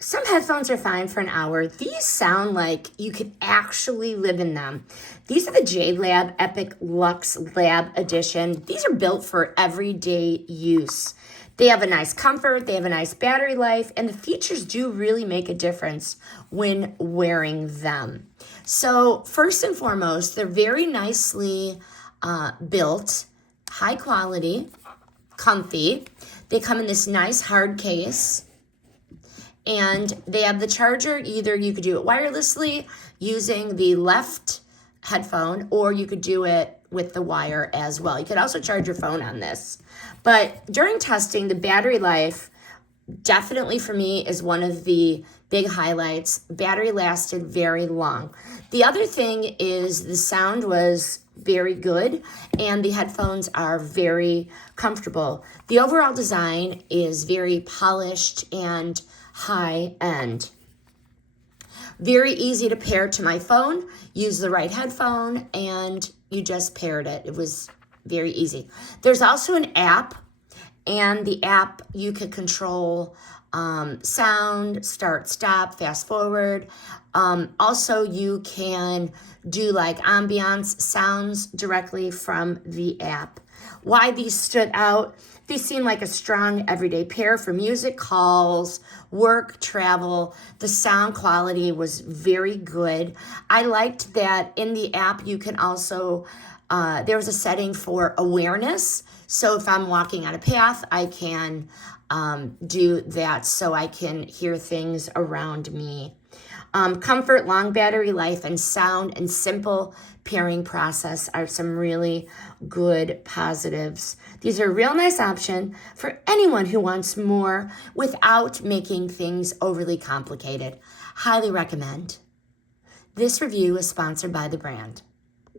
Some headphones are fine for an hour. These sound like you could actually live in them. These are the JLab Epic Luxe Lab Edition. These are built for everyday use. They have a nice comfort, they have a nice battery life, and the features do really make a difference when wearing them. So first and foremost, they're very nicely built, high quality, comfy. They come in this nice hard case. And they have the charger. Either you could do it wirelessly using the left headphone, or you could do it with the wire as well. You could also charge your phone on this. But during testing, the battery life definitely for me is one of the big highlights. Battery lasted very long. The other thing is the sound was very good and the headphones are very comfortable. The overall design is very polished and high end. Very easy to pair to my phone. Use the right headphone and you just paired it. It was very easy. There's also an app, and the app you could control sound, start, stop, fast forward. Also, you can do like ambiance sounds directly from the app. Why these stood out, they seem like a strong everyday pair for music, calls, work, travel. The sound quality was very good. I liked that in the app you can also, there was a setting for awareness. So if I'm walking on a path, I can do that so I can hear things around me. Comfort, long battery life, and sound and simple pairing process are some really good positives. These are a real nice option for anyone who wants more without making things overly complicated. Highly recommend. This review is sponsored by the brand.